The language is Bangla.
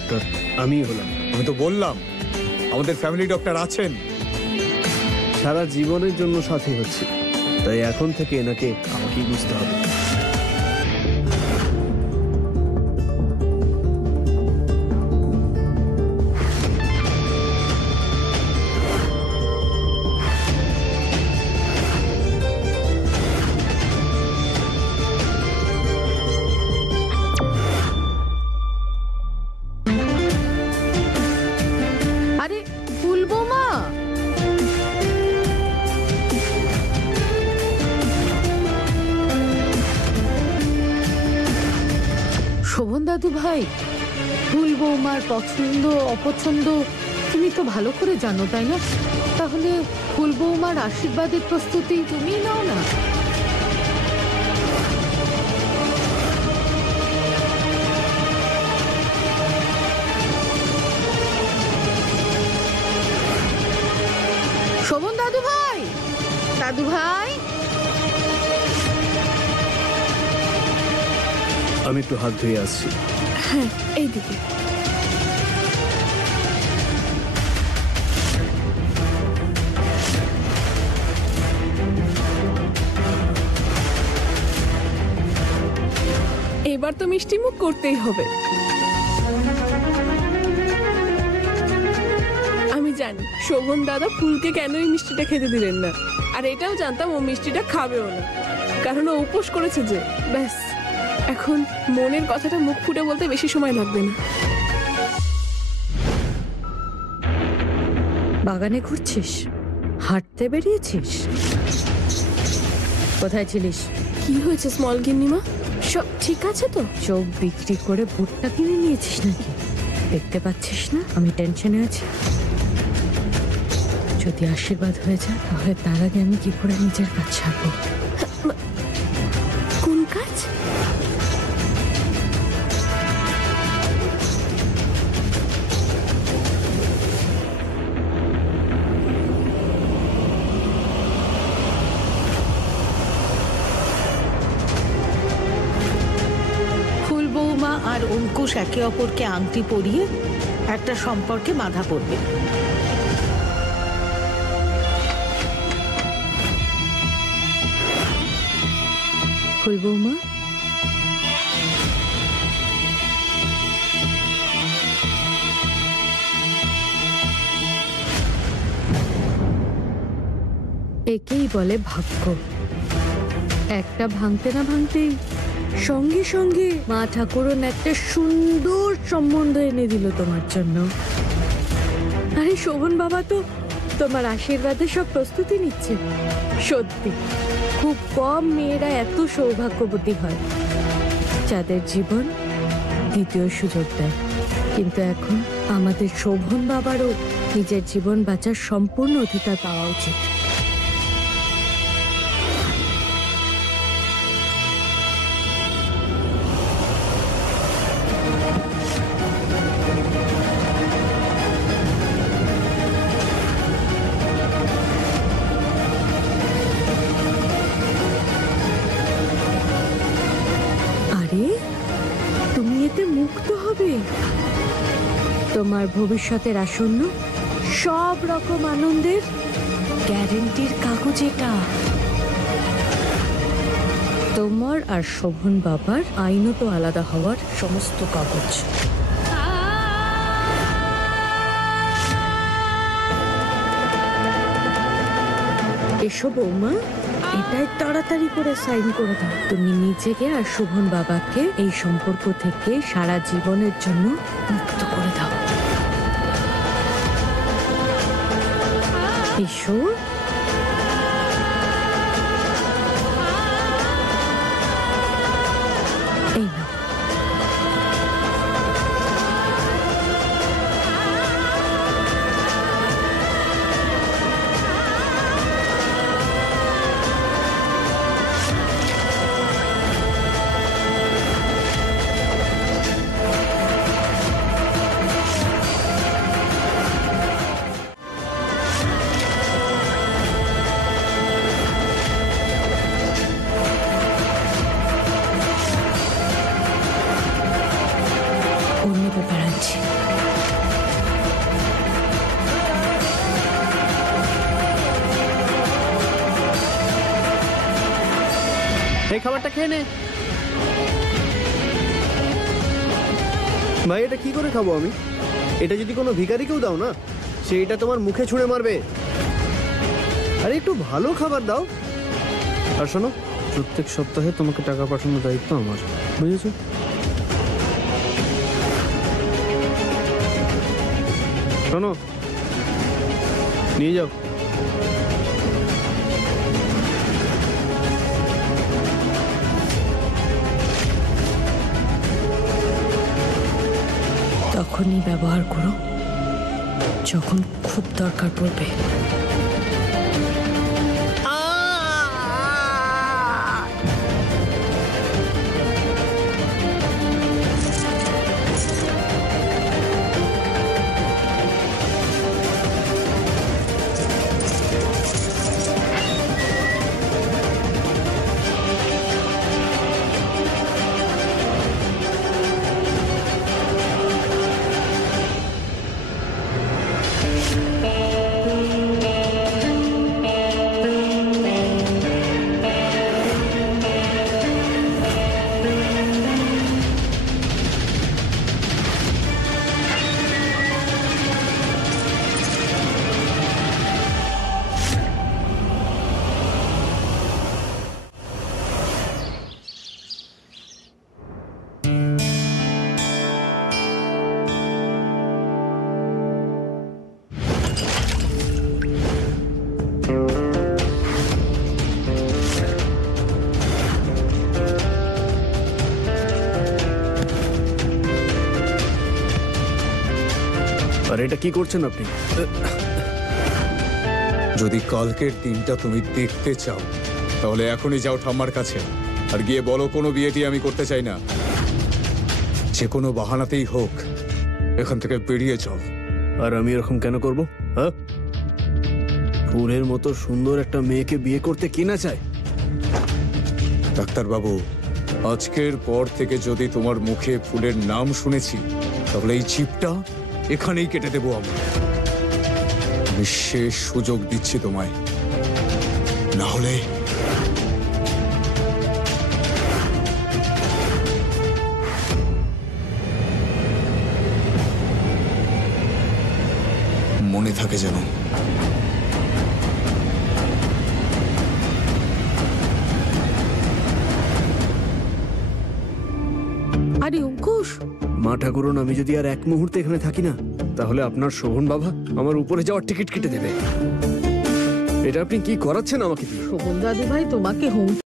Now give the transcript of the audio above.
ডক্টর আমিই হলাম। আমি তো বললাম আমাদের ফ্যামিলি ডক্টর আছেন। সারা জীবনের জন্য সাথী হচ্ছি, তাই এখন থেকে এনাকে আমাকেই বুঝতে হবে। শোভন দাদু ভাই, ফুল বৌমার পছন্দ অপছন্দ তুমি তো ভালো করে জানো, তাই না? তাহলে ফুল বৌমার আশীর্বাদের প্রস্তুতি তুমি নাও না। শোভন দাদু ভাই, দাদু ভাই, আমি একটু হাত ধুয়ে আসছি। হ্যাঁ, এইদিকে। এবার তো মিষ্টি মুখ করতেই হবে। আমি জানি শোভন দাদা ফুলকে কেন এই মিষ্টিটা খেতে দিলেন না, আর এটাও জানতাম ও মিষ্টিটা খাবেও না, কারণ ও উপোস করেছে যে। ব্যাস, এখন মনের কথাটা মুখ ফুটে বলতে বেশি সময় লাগবে না। বাগানে ঘুরছিস? হাঁটতে বেরিয়েছিস? কোথায় ছিলিস? কি হয়েছে স্মল গিন্নিমা? সব ঠিক আছে তো? চোখ বিক্রি করে ভুট্টা কিনে নিয়েছিস নাকি? দেখতে পাচ্ছিস না আমি টেনশনে আছি? যদি আশীর্বাদ হয়ে যায় তাহলে তার আগে আমি কি করে নিজের কাজ ছাড়বো? কোন কাজ? ফুল বৌমা আর অঙ্কুশ একে অপরকে আংটি পরিয়ে একটা সম্পর্কে বাধা পড়বে। ফুল বৌমা, একেই বলে ভাগ্য। একটা ভাঙতে না ভাঙতেই সঙ্গে সঙ্গে মা ঠাকুরন একটা সুন্দর সম্বন্ধ এনে দিল তোমার জন্য। আরে শোভন বাবা তো তোমার আশীর্বাদে সব প্রস্তুতি নিচ্ছে। সত্যি খুব কম মেয়েরা এত সৌভাগ্যবতী হয় যাদের জীবন দ্বিতীয় সুযোগ দেয়। কিন্তু এখন আমাদের শোভন বাবারও নিজের জীবন বাঁচার সম্পূর্ণ অধিকার পাওয়া উচিত। তুমি এতে মুক্ত হবে। তোমার ভবিষ্যতের আসন্ন সব রকম আনন্দের গ্যারেন্টির কাগজ এটা। তোমার আর শোভন বাবার আইনত আলাদা হওয়ার সমস্ত কাগজ। এসো বৌমা, এটাই তাড়াতাড়ি করে সাইন করে দাও। তুমি নিজেকে আর শোভন বাবাকে এই সম্পর্ক থেকে সারা জীবনের জন্য মুক্ত করে দাও। এসো। এই না, এই খাবারটা খেয়ে নে। ভাই এটা কি করে খাবো আমি? এটা যদি কোনো ভিখারিকেও দাও না, সে এটা তোমার মুখে ছুঁড়ে মারবে। আরে একটু ভালো খাবার দাও। আর শোনো, প্রত্যেক সপ্তাহে তোমাকে টাকা পাঠানোর দায়িত্ব আমার, বুঝেছো? শোনো, নিয়ে যাও। তখনই ব্যবহার করো যখন খুব দরকার পড়বে। আর এটা কি করছেন আপনি? যদি কালকের দিনটা তুমি দেখতে চাও তাহলে এখনই যাও ঠাম্মার কাছে আর গিয়ে বলো কোনো বিয়েটি আমি করতে চাই না। যে কোনো বাহানাতেই হোক এখান থেকে বেরিয়ে যাও। আর আমি এরকম কেন করব? হ্যাঁ, ফুলের মতো সুন্দর একটা মেয়েকে বিয়ে করতে কি না চায়? ডাক্তারবাবু, আজকের পর থেকে যদি তোমার মুখে ফুলের নাম শুনেছি তাহলে এই চিপটা এখানেই কেটে দেবো আমরা। আমি শেষ সুযোগ দিচ্ছি তোমায়, না হলে মনে থাকে যেন। আরে অঙ্কুশ, মা ঠাকুরন, আমি যদি আর এক মুহূর্তে এখানে থাকি না তাহলে আপনার শোভন বাবা আমার উপরে যাওয়ার টিকিট কেটে দেবে। এটা আপনি কি করাচ্ছেন আমাকে দিয়ে? শোভন দাদু ভাই তোমাকে হুমকি